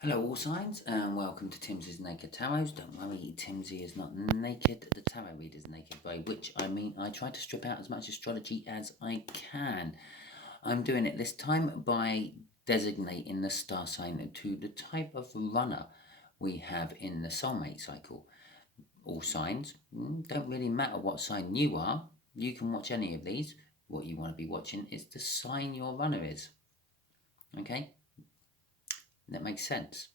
Hello all signs and welcome to Timsy's Naked Tarot. Don't worry, Timsy is not naked, the tarot reader is naked, by which I mean I try to strip out as much astrology as I can. I'm doing it this time by designating the star sign to the type of runner we have in the soulmate cycle. All signs, don't really matter what sign you are, you can watch any of these. What you want to be watching is the sign your runner is. Okay? That makes sense.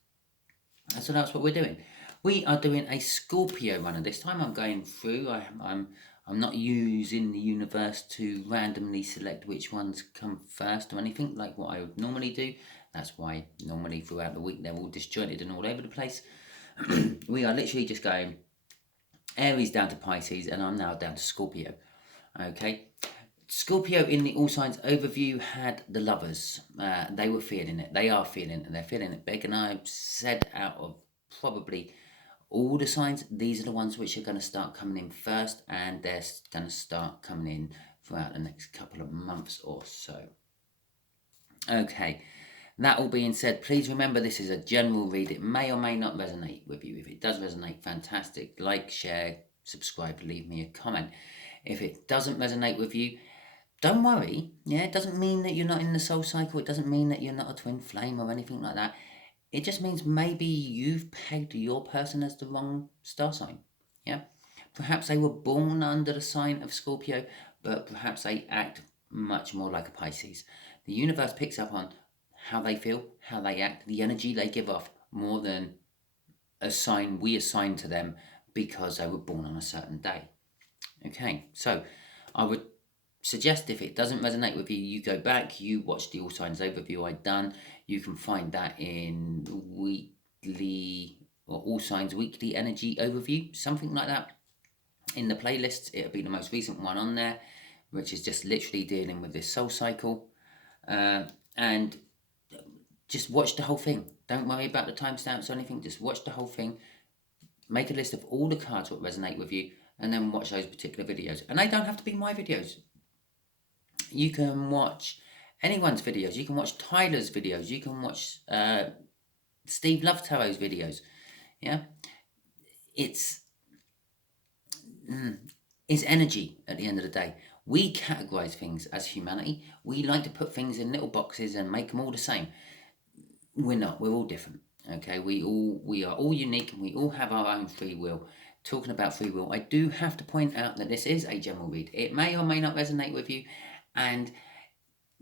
So that's what we're doing. We are doing a Scorpio runner. This time I'm going through. I'm not using the universe to randomly select which ones come first or anything like what I would normally do. That's why normally throughout the week they're all disjointed and all over the place. We are literally just going Aries down to Pisces, and I'm now down to Scorpio. Okay. Scorpio in the all signs overview had the lovers. They were feeling it. They are feeling it. They're feeling it big. And I've said out of probably all the signs, these are the ones which are going to start coming in first, and they're going to start coming in throughout the next couple of months or so. Okay. That all being said, please remember this is a general read. It may or may not resonate with you. If it does resonate, fantastic. Like, share, subscribe, leave me a comment. If it doesn't resonate with you, don't worry. Yeah, it doesn't mean that you're not in the soul cycle. It doesn't mean that you're not a twin flame or anything like that. It just means maybe you've pegged your person as the wrong star sign. Yeah, perhaps they were born under the sign of Scorpio, but perhaps they act much more like a Pisces. The universe picks up on how they feel, how they act, the energy they give off more than a sign we assign to them because they were born on a certain day. Okay, so I would suggest if it doesn't resonate with you, you go back, you watch the all signs overview I done. You can find that in weekly or all signs weekly energy overview, something like that. In the playlists, it'll be the most recent one on there, which is just literally dealing with this soul cycle. And just watch the whole thing. Don't worry about the timestamps or anything. Just watch the whole thing. Make a list of all the cards that resonate with you, and then watch those particular videos. And they don't have to be my videos. You can watch anyone's videos. You can watch Tyler's videos. You can watch Steve Love Tarot's videos. Yeah, it's energy at the end of the day. We categorize things as humanity. We like to put things in little boxes and make them all the same. We're not. We're all different. Okay, we are all unique, and we all have our own free will. Talking about free will, I do have to point out that this is a general read. It may or may not resonate with you, and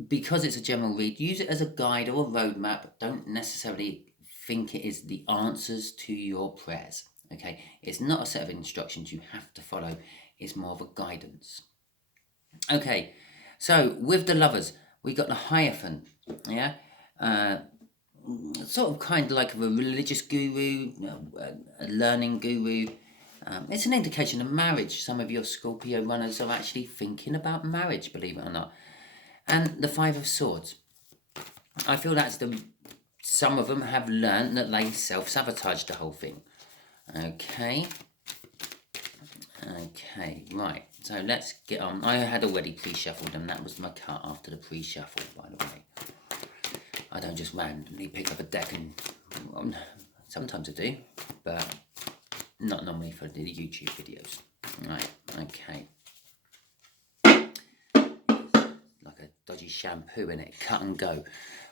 because it's a general read, use it as a guide or a roadmap. Don't necessarily think it is the answers to your prayers. Okay, it's not a set of instructions you have to follow. It's more of a guidance. Okay, so with the lovers, we got the Hierophant. Yeah, sort of kind of like a religious guru, a learning guru. It's an indication of marriage. Some of your Scorpio runners are actually thinking about marriage, believe it or not. And the Five of Swords. I feel that's some of them have learned that they self-sabotage the whole thing. Okay, right. So let's get on. I had already pre-shuffled them. That was my cut after the pre-shuffle, by the way. I don't just randomly pick up a deck and... sometimes I do, but not normally for the YouTube videos. Right, okay. Like a dodgy shampoo in it, cut and go.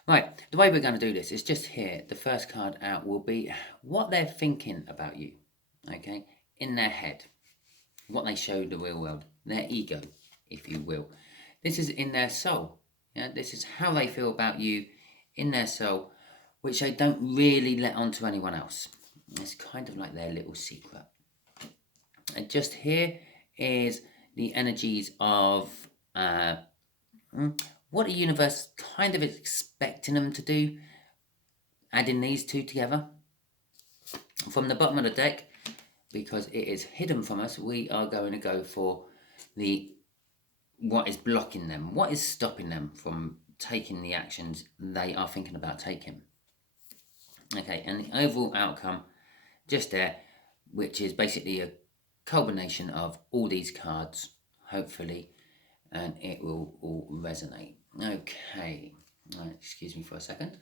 Right, the way we're going to do this is just here. The first card out will be what they're thinking about you, okay, in their head. What they show the real world, their ego, if you will. This is in their soul. Yeah, this is how they feel about you in their soul, which they don't really let on to anyone else. It's kind of like their little secret. And just here is the energies of what the universe kind of is expecting them to do. Adding these two together. From the bottom of the deck, because it is hidden from us, we are going to go for what is blocking them, what is stopping them from taking the actions they are thinking about taking. Okay, and the overall outcome just there, which is basically a combination of all these cards, hopefully, and it will all resonate. Okay, right, excuse me for a second.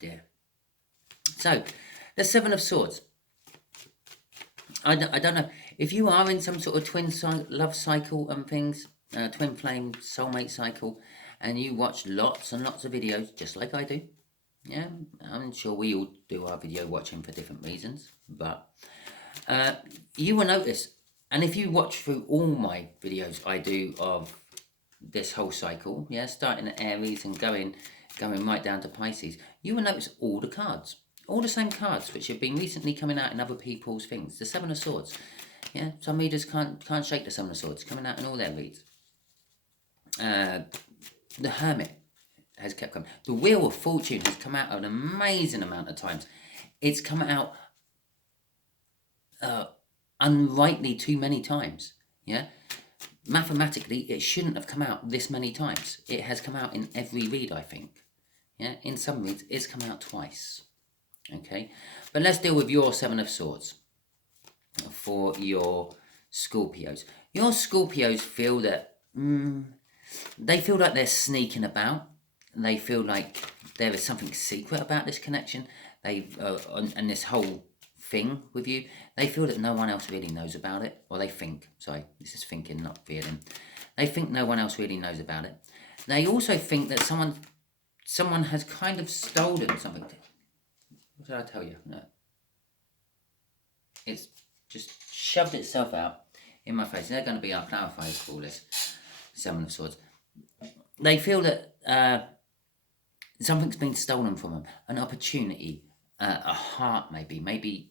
Dear So, the Seven of Swords. I don't know. If you are in some sort of love cycle and things, twin flame, soulmate cycle, and you watch lots and lots of videos, just like I do, yeah, I'm sure we all do our video watching for different reasons, but you will notice, and if you watch through all my videos I do of this whole cycle, yeah, starting at Aries and going right down to Pisces, you will notice all the cards, all the same cards which have been recently coming out in other people's things. The Seven of Swords, yeah, some readers can't shake the Seven of Swords coming out in all their reads. The Hermit has kept coming. The Wheel of Fortune has come out an amazing amount of times. It's come out unrightly too many times. Yeah, mathematically, it shouldn't have come out this many times. It has come out in every read, I think. Yeah, in some reads, it's come out twice. Okay, but let's deal with your Seven of Swords for your Scorpios. Your Scorpios feel that they feel like they're sneaking about. They feel like there is something secret about this connection. And this whole thing with you. They feel that no one else really knows about it, or they think. Sorry, this is thinking, not feeling. They think no one else really knows about it. They also think that someone has kind of stolen something. What did I tell you? No. It's just shoved itself out in my face. They're going to be our clarifiers for all this. Seven of Swords. They feel that something's been stolen from them. An opportunity, a heart maybe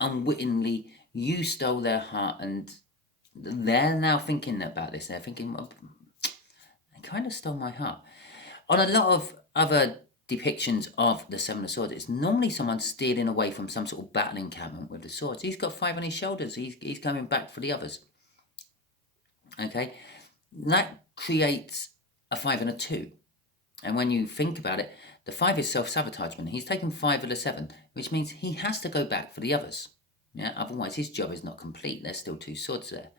unwittingly you stole their heart, and they're now thinking about this. They're thinking, well, they kind of stole my heart. On a lot of other depictions of the Seven of Swords, it's normally someone stealing away from some sort of battle encampment with the swords. He's got 5 on his shoulders. He's coming back for the others. Okay, that creates a 5 and a 2. And when you think about it, the 5 is self-sabotagement. He's taken 5 of the 7, which means he has to go back for the others. Yeah, otherwise his job is not complete. There's still 2 swords there.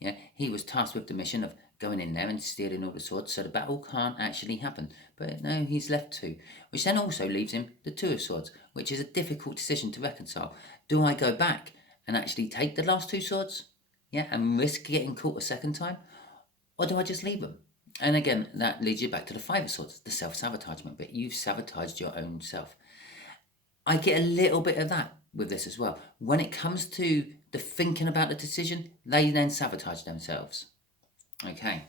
Yeah, he was tasked with the mission of going in there and stealing all the swords, so the battle can't actually happen. But no, he's left 2, which then also leaves him the 2 of swords, which is a difficult decision to reconcile. Do I go back and actually take the last 2 swords? Yeah, and risk getting caught a second time? Or do I just leave them? And again, that leads you back to the 5 of swords, the self-sabotagement bit. You've sabotaged your own self. I get a little bit of that with this as well. When it comes to the thinking about the decision, they then sabotage themselves. Okay.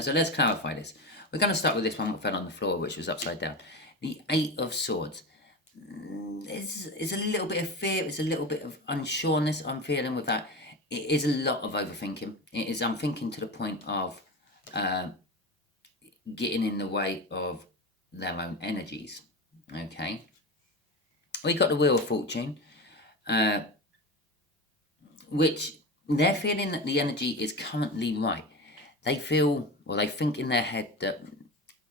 So let's clarify this. We're going to start with this one that fell on the floor, which was upside down. The 8 of Swords. It's a little bit of fear. It's a little bit of unsureness I'm feeling with that. It is a lot of overthinking. It is, I'm thinking to the point of getting in the way of their own energies. Okay. We got the Wheel of Fortune, which they're feeling that the energy is currently right. They feel, or they think in their head that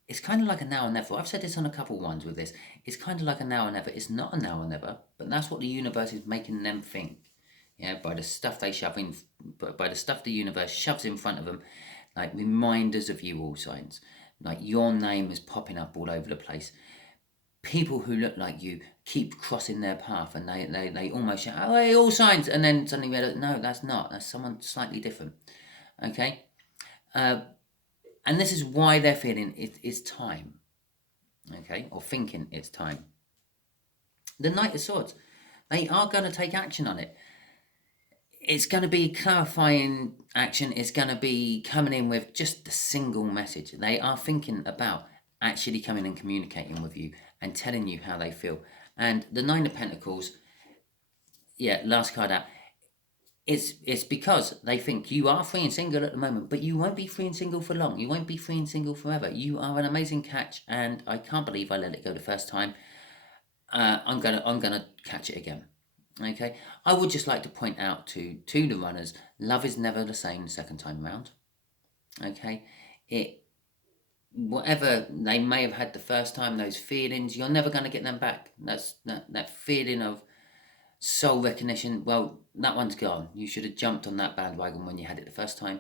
it's kind of like a now or never. I've said this on a couple ones with this. It's kind of like a now or never. It's not a now or never, but that's what the universe is making them think. Yeah, by the stuff they shove in, by the stuff the universe shoves in front of them, like reminders of you, all signs. Like your name is popping up all over the place. People who look like you keep crossing their path, and they almost shout, "Oh, hey, all signs," and then suddenly realize, no, that's not. That's someone slightly different. Okay, and this is why they're feeling it is time. Okay, or thinking it's time. The Knight of Swords, they are going to take action on it. It's going to be clarifying action. It's going to be coming in with just a single message. They are thinking about actually coming and communicating with you and telling you how they feel. And the 9 of Pentacles, yeah, last card out, it's because they think you are free and single at the moment, but you won't be free and single for long. You won't be free and single forever. You are an amazing catch, and I can't believe I let it go the first time. I'm gonna catch it again. Okay, I would just like to point out to the runners, love is never the same the second time around. Okay, whatever they may have had the first time, those feelings, you're never going to get them back. That's that feeling of soul recognition. Well, that one's gone. You should have jumped on that bandwagon when you had it the first time.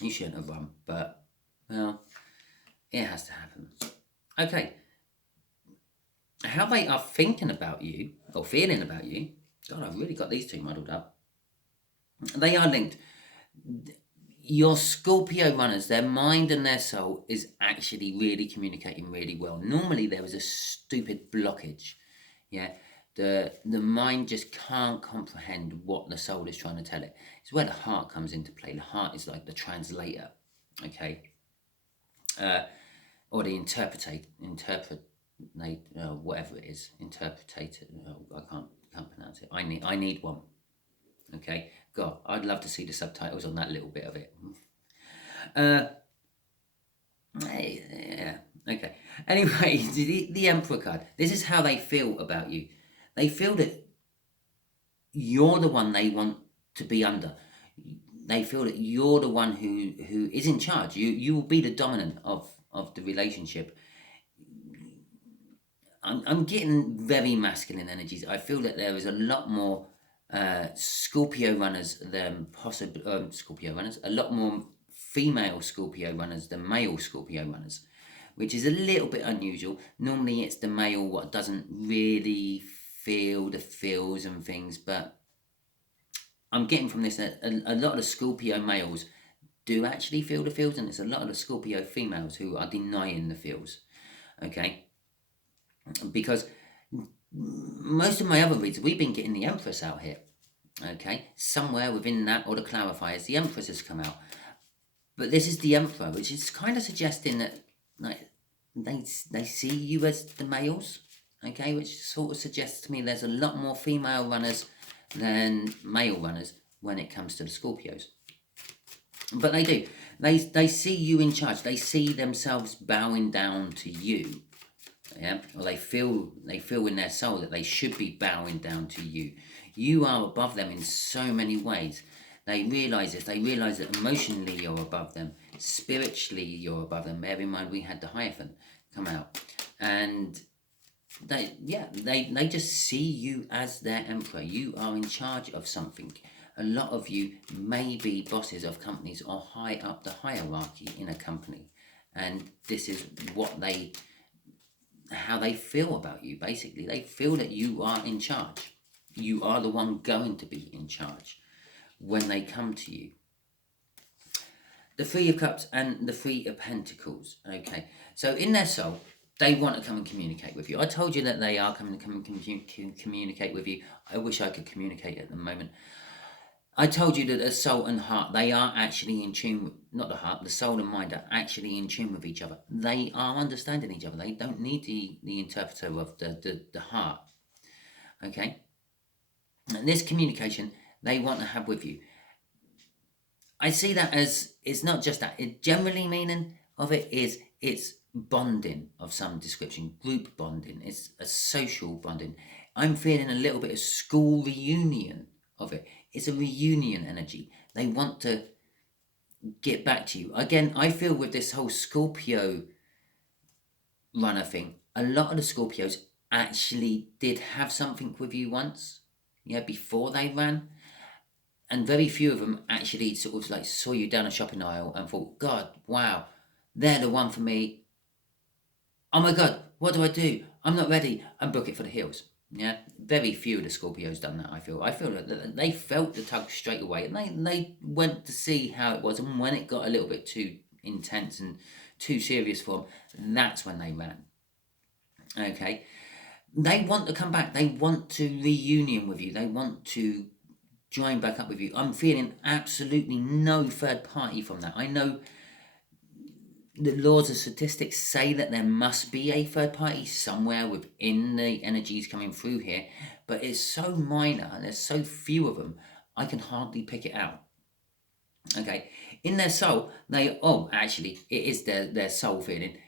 You shouldn't have run, but well, it has to happen. Okay. how they are thinking about you or feeling about you. God, I've really got these two muddled up. They are linked. Your Scorpio runners, their mind and their soul is actually really communicating really well. Normally there is a stupid blockage. Yeah. The mind just can't comprehend what the soul is trying to tell it. It's where the heart comes into play. The heart is like the translator. Okay. Or the whatever it is, interpretator. I can't pronounce it. I need one. Okay, God, I'd love to see the subtitles on that little bit of it. Yeah, okay. Anyway, the Emperor card. This is how they feel about you. They feel that you're the one they want to be under. They feel that you're the one who is in charge. You will be the dominant of the relationship. I'm getting very masculine energies. I feel that there is a lot more Scorpio runners than possible Scorpio runners. A lot more female Scorpio runners than male Scorpio runners, which is a little bit unusual. Normally, it's the male what doesn't really feel the feels and things, but I'm getting from this that a lot of the Scorpio males do actually feel the feels, and it's a lot of the Scorpio females who are denying the feels. Okay, because most of my other reads, we've been getting the Empress out here. Okay, somewhere within that, or the clarifiers, the Empress has come out. But this is the Emperor, which is kind of suggesting that like they see you as the males. Okay, which sort of suggests to me there's a lot more female runners than male runners when it comes to the Scorpios. But they do. They see you in charge. They see themselves bowing down to you. Yeah, or they feel in their soul that they should be bowing down to you. You are above them in so many ways. They realise this. They realise that emotionally you're above them. Spiritually you're above them. Bear in mind we had the Hierophant come out. And they just see you as their emperor. You are in charge of something. A lot of you may be bosses of companies or high up the hierarchy in a company. And this is how they feel about you, basically. They feel that you are in charge. You are the one going to be in charge when they come to you. The Three of Cups and the Three of Pentacles. Okay, so in their soul, they want to come and communicate with you. I told you that they are coming to communicate with you. I wish I could communicate at the moment. I told you that the soul and heart, they are actually in tune, not the heart, the soul and mind are actually in tune with each other. They are understanding each other. They don't need the interpreter of the heart. Okay? And this communication they want to have with you. I see that as, it's not just that. It generally meaning of it is it's bonding of some description, group bonding. It's a social bonding. I'm feeling a little bit of school reunion of it. It's a reunion energy. They want to get back to you. Again, I feel with this whole Scorpio runner thing, a lot of the Scorpios actually did have something with you once, before they ran. And very few of them actually sort of like saw you down a shopping aisle and thought, God, wow, they're the one for me. Oh my God, what do I do? I'm not ready. And book it for the hills. Yeah, very few of the Scorpios done that. I feel that they felt the tug straight away, and they went to see how it was. And when it got a little bit too intense and too serious for them, that's when they ran. Okay, they want to come back. They want to reunion with you. They want to join back up with you. I'm feeling absolutely no third party from that. I know the laws of statistics say that there must be a third party somewhere within the energies coming through here, but it's so minor and there's so few of them, I can hardly pick it out. Okay, in their soul, actually, it is their soul feeling.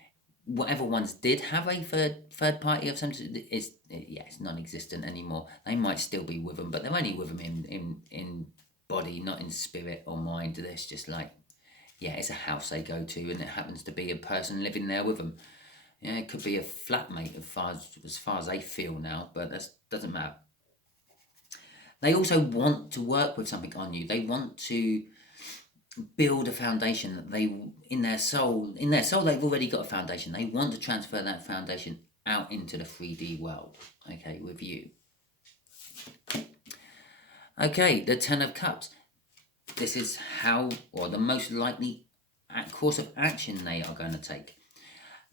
Whatever ones did have a third party of some sort, it's non-existent anymore. They might still be with them, but they're only with them in body, not in spirit or mind. There's just like, it's a house they go to, and it happens to be a person living there with them. Yeah, it could be a flatmate as far as they feel now, but that doesn't matter. They also want to work with something on you. They want to build a foundation that in their soul they've already got a foundation. They want to transfer that foundation out into the 3D world, okay, with you. Okay, the Ten of Cups. This is how, or the most likely course of action they are going to take.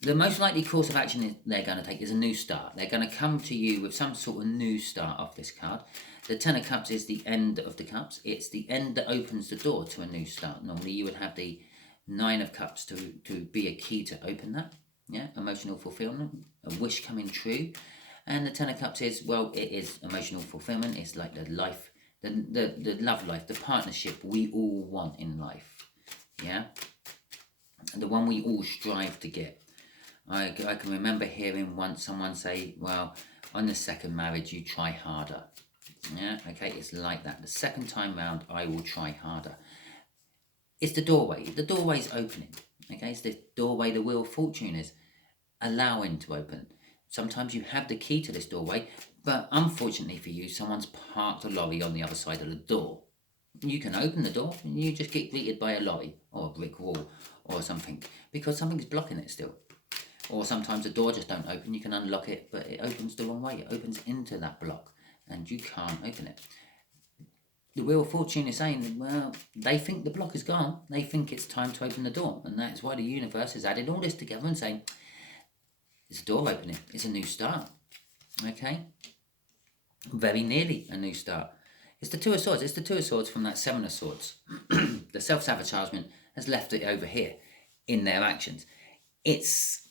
The most likely course of action they're going to take is a new start. They're going to come to you with some sort of new start off this card. The Ten of Cups is the end of the cups. It's the end that opens the door to a new start. Normally you would have the Nine of Cups to be a key to open that. Yeah, emotional fulfillment, a wish coming true. And the Ten of Cups is, well, it is emotional fulfillment. It's like the life, the love life, the partnership we all want in life. Yeah, the one we all strive to get. I can remember hearing once someone say, well, on the second marriage, you try harder. Yeah, okay, it's like that. The second time round, I will try harder. It's the doorway. The doorway's opening. Okay, it's the doorway the Wheel of Fortune is allowing to open. Sometimes you have the key to this doorway, but unfortunately for you, someone's parked a lorry on the other side of the door. You can open the door and you just get greeted by a lorry or a brick wall or something because something's blocking it still. Or sometimes the door just don't open. You can unlock it, but it opens the wrong way. It opens into that block and you can't open it. The Wheel of Fortune is saying, well, they think the block is gone. They think it's time to open the door. And that's why the universe has added all this together and saying, it's a door opening. It's a new start. Okay? Very nearly a new start. It's the Two of Swords. It's the Two of Swords from that Seven of Swords. The self-sabotagement has left it over here in their actions. It's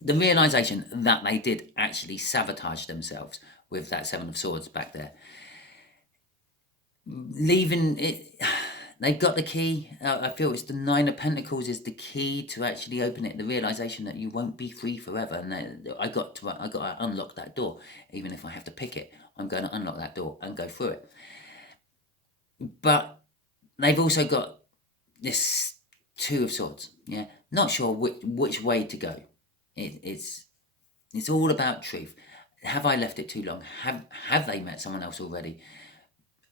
the realization that they did actually sabotage themselves with that Seven of Swords back there. Leaving it, they've got the key. I feel it's the Nine of Pentacles is the key to actually open it. The realization that you won't be free forever, and I got to unlock that door. Even if I have to pick it, I'm going to unlock that door and go through it. But they've also got this Two of Swords. Yeah, not sure which way to go. It's all about truth. Have I left it too long? Have they met someone else already?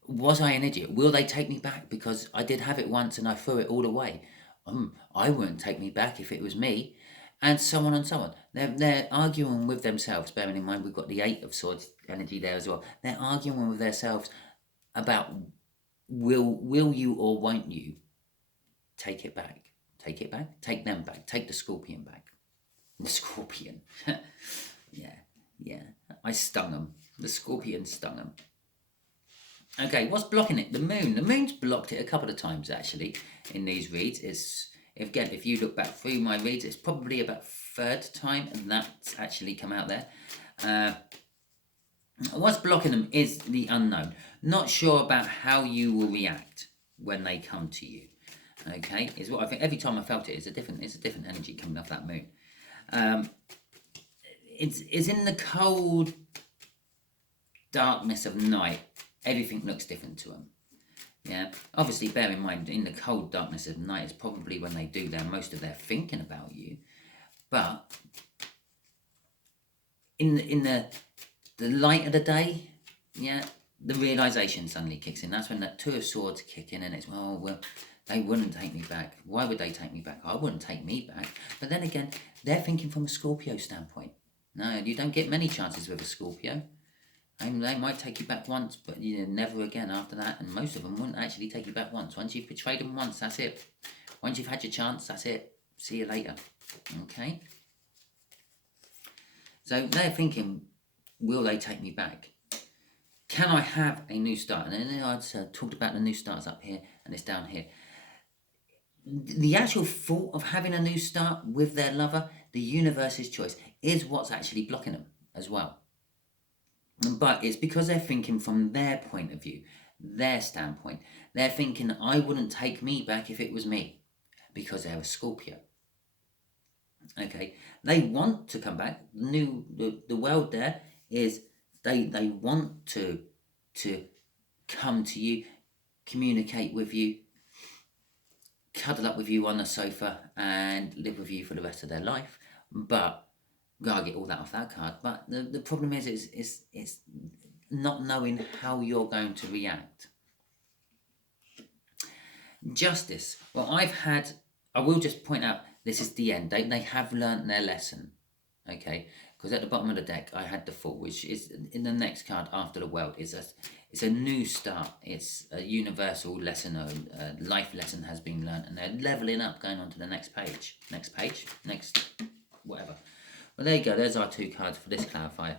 Was I an idiot? Will they take me back? Because I did have it once and I threw it all away. I wouldn't take me back if it was me. And so on and so on. They're arguing with themselves, bearing in mind we've got the Eight of Swords energy there as well. They're arguing with themselves about will you or won't you take it back? Take it back? Take them back. Take the Scorpion back. The Scorpion. Yeah. I stung them. The Scorpion stung them. Okay, what's blocking it? The moon. The moon's blocked it a couple of times, actually, in these reads. If you look back through my reads, it's probably about third time, and that's actually come out there. What's blocking them is the unknown. Not sure about how you will react when they come to you. Okay, is what I think. Every time I felt it, it's a different energy coming off that moon. It's in the cold darkness of night. Everything looks different to them. Yeah, obviously bear in mind in the cold darkness of night is probably when they do most of their thinking about you. But in the light of the day, yeah, the realization suddenly kicks in. That's when that Two of Swords kick in, and it's well, they wouldn't take me back. Why would they take me back? I wouldn't take me back. But then again, they're thinking from a Scorpio standpoint. No, you don't get many chances with a Scorpio. And they might take you back once, but never again after that. And most of them wouldn't actually take you back once. Once you've betrayed them once, that's it. Once you've had your chance, that's it. See you later. Okay? So they're thinking, will they take me back? Can I have a new start? And then I talked about the new starts up here, and it's down here. The actual thought of having a new start with their lover, the universe's choice, is what's actually blocking them as well. But it's because they're thinking from their point of view, their standpoint. They're thinking, I wouldn't take me back if it was me, because they're a Scorpio. Okay, they want to come back. The world there is they want to come to you, communicate with you, cuddle up with you on the sofa, and live with you for the rest of their life. But gotta get all that off that card. But the problem is it's not knowing how you're going to react. Justice. Well, I will just point out, this is the end. They have learnt their lesson. Okay, because at the bottom of the deck I had the Fool, which is in the next card after the World. It's a new start. It's a universal lesson, a life lesson has been learned, and they're leveling up, going on to the next page. Next whatever. Well, there you go. There's our two cards for this clarifier,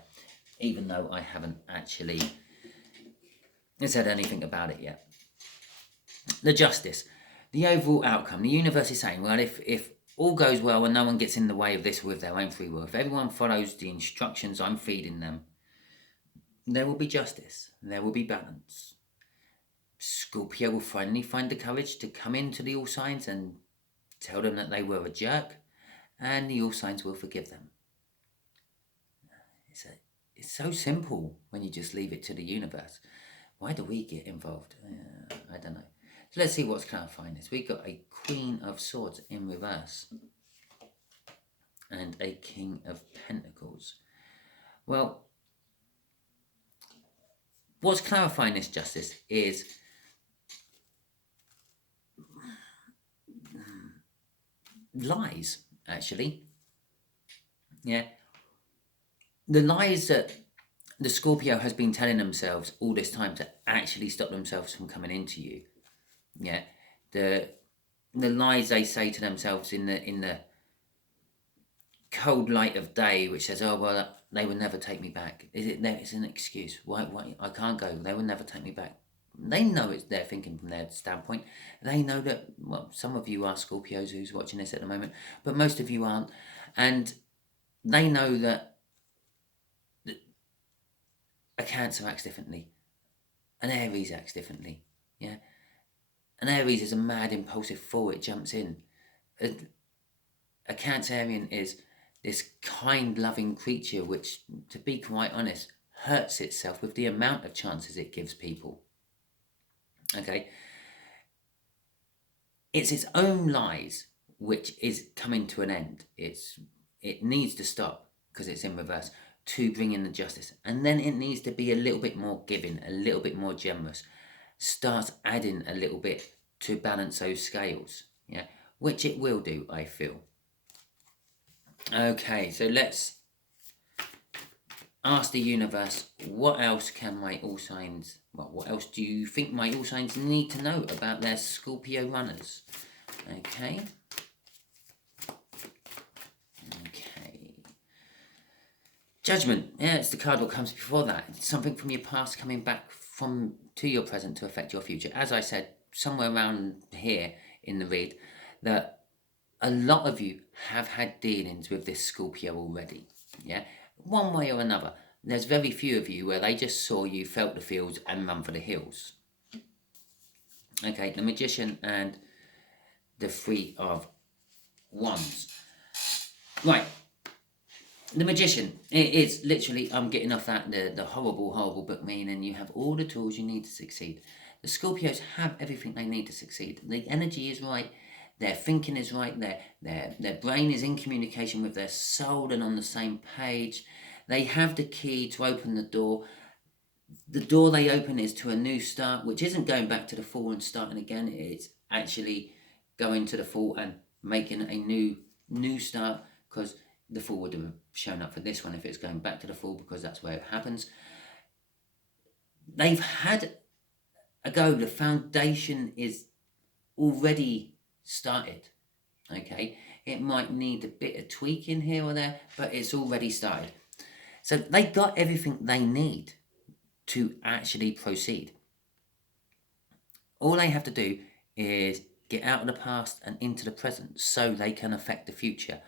even though I haven't actually said anything about it yet. The Justice. The overall outcome. The universe is saying, well, if all goes well and no one gets in the way of this with their own free will, if everyone follows the instructions I'm feeding them, there will be justice. There will be balance. Scorpio will finally find the courage to come into the All Signs and tell them that they were a jerk, and the All Signs will forgive them. It's so simple when you just leave it to the universe. Why do we get involved? I don't know. So let's see what's clarifying this. We've got a Queen of Swords in reverse and a King of Pentacles. Well, what's clarifying this, Justice, is lies, actually. Yeah. The lies that the Scorpio has been telling themselves all this time to actually stop themselves from coming into you. Yeah. The lies they say to themselves in the cold light of day, which says, oh, well, they will never take me back. It's an excuse. Why I can't go. They will never take me back. They know it's their thinking from their standpoint. They know that, well, some of you are Scorpios who's watching this at the moment, but most of you aren't. And they know that a Cancer acts differently. An Aries acts differently. Yeah. An Aries is a mad, impulsive fool. It jumps in. A Cancerian is this kind, loving creature which, to be quite honest, hurts itself with the amount of chances it gives people. Okay? It's its own lies which is coming to an end. It needs to stop because it's in reverse to bring in the justice. And then it needs to be a little bit more giving, a little bit more generous. Start adding a little bit to balance those scales. Yeah? Which it will do, I feel. Okay, so let's ask the universe, what else can my All Signs, well, what else do you think my All Signs need to know about their Scorpio runners? Okay. Judgment. Yeah, it's the card what comes before that. It's something from your past coming back to your present to affect your future. As I said, somewhere around here in the read, that a lot of you have had dealings with this Scorpio already. Yeah, one way or another. There's very few of you where they just saw you, felt the feels, and run for the hills. Okay, the Magician and the Three of Wands. Right. The Magician, it is literally, I'm getting off that, the horrible book meaning you have all the tools you need to succeed. The Scorpios have everything they need to succeed. The energy is right, their thinking is right, their brain is in communication with their soul and on the same page. They have the key to open the door. The door they open is to a new start, which isn't going back to the Fool and starting again. It's actually going to the Fool and making a new start, because the Fool would have shown up for this one if it's going back to the Fool, because that's where it happens. They've had a go. The foundation is already started. Okay, it might need a bit of tweaking here or there, but it's already started. So they got everything they need to actually proceed. All they have to do is get out of the past and into the present so they can affect the future.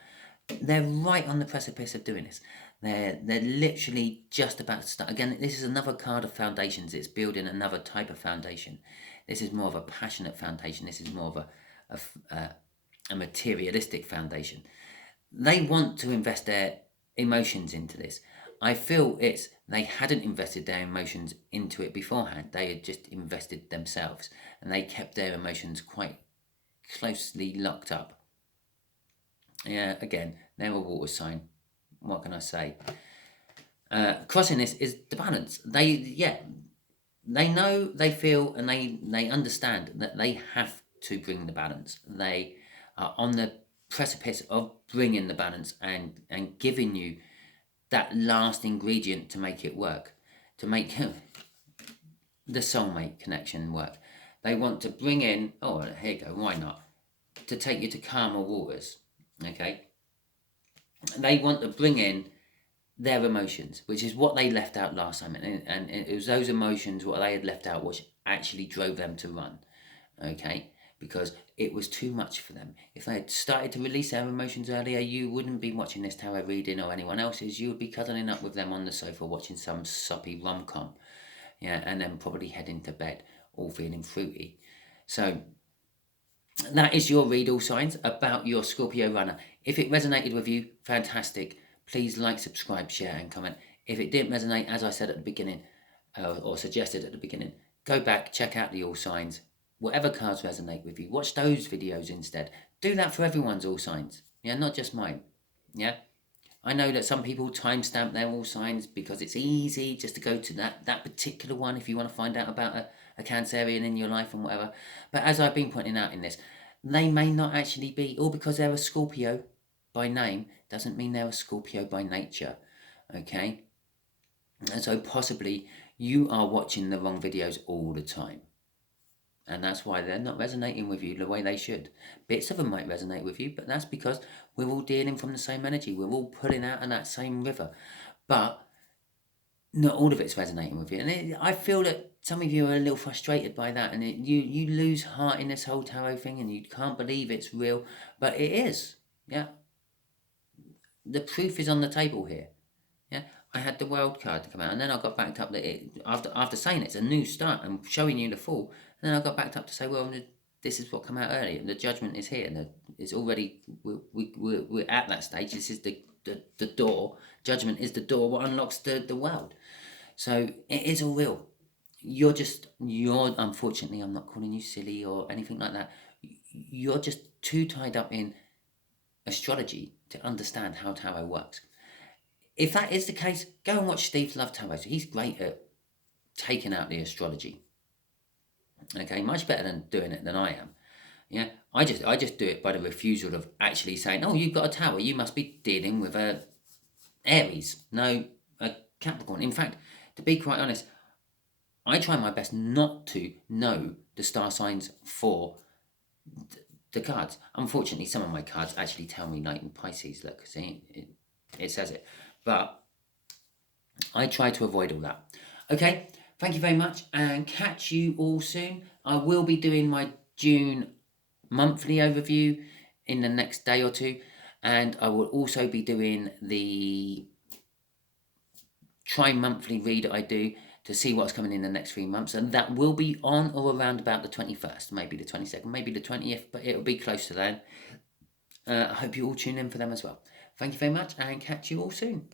They're right on the precipice of doing this. They're literally just about to start. Again, this is another card of foundations. It's building another type of foundation. This is more of a passionate foundation. This is more of a materialistic foundation. They want to invest their emotions into this. I feel they hadn't invested their emotions into it beforehand. They had just invested themselves, and they kept their emotions quite closely locked up. Yeah, again, they're a water sign. What can I say? Crossing this is the balance. They know, they feel, and they understand that they have to bring the balance. They are on the precipice of bringing the balance and giving you that last ingredient to make it work, to make the soulmate connection work. They want to bring in, oh, here you go, why not? To take you to calmer waters, okay? They want to bring in their emotions, which is what they left out last time. And it was those emotions, what they had left out, which actually drove them to run, okay? Because it was too much for them. If they had started to release their emotions earlier, you wouldn't be watching this tarot reading or anyone else's. You would be cuddling up with them on the sofa watching some soppy rom-com, yeah, and then probably heading to bed, all feeling fruity. So that is your read all signs about your Scorpio runner. If it resonated with you, fantastic. Please like, subscribe, share, and comment. If it didn't resonate, as I said at the beginning, or suggested at the beginning, go back, check out the all signs. Whatever cards resonate with you, watch those videos instead. Do that for everyone's all signs, yeah, not just mine, yeah. I know that some people timestamp their all signs because it's easy just to go to that particular one if you want to find out about a Cancerian in your life and whatever. But as I've been pointing out in this, they may not actually be, or because they're a Scorpio by name, doesn't mean they're a Scorpio by nature, okay? And so possibly you are watching the wrong videos all the time. And that's why they're not resonating with you the way they should. Bits of them might resonate with you, but that's because we're all dealing from the same energy. We're all pulling out of that same river. But not all of it's resonating with you. And I feel that some of you are a little frustrated by that. And you lose heart in this whole tarot thing and you can't believe it's real. But it is. Yeah. The proof is on the table here. Yeah. I had the World card to come out, and then I got backed up that after saying it's a new start and showing you the Fool, and then I got backed up to say, well, this is what came out earlier. The Judgment is here. It's already we're at that stage. This is the door. Judgment is the door what unlocks the world. So it is all real. You're unfortunately, I'm not calling you silly or anything like that. You're just too tied up in astrology to understand how tarot works. If that is the case, go and watch Steve's Love Tarot. He's great at taking out the astrology. Okay, much better than doing it than I am. Yeah, I just do it by the refusal of actually saying, oh, you've got a tower, you must be dealing with a Aries, no, a Capricorn. In fact, to be quite honest, I try my best not to know the star signs for the cards. Unfortunately, some of my cards actually tell me like in Pisces. Look, see, it says it. But I try to avoid all that. Okay, thank you very much and catch you all soon. I will be doing my June monthly overview in the next day or two. And I will also be doing the tri-monthly read I do to see what's coming in the next 3 months. And that will be on or around about the 21st, maybe the 22nd, maybe the 20th, but it'll be close to then. I hope you all tune in for them as well. Thank you very much and catch you all soon.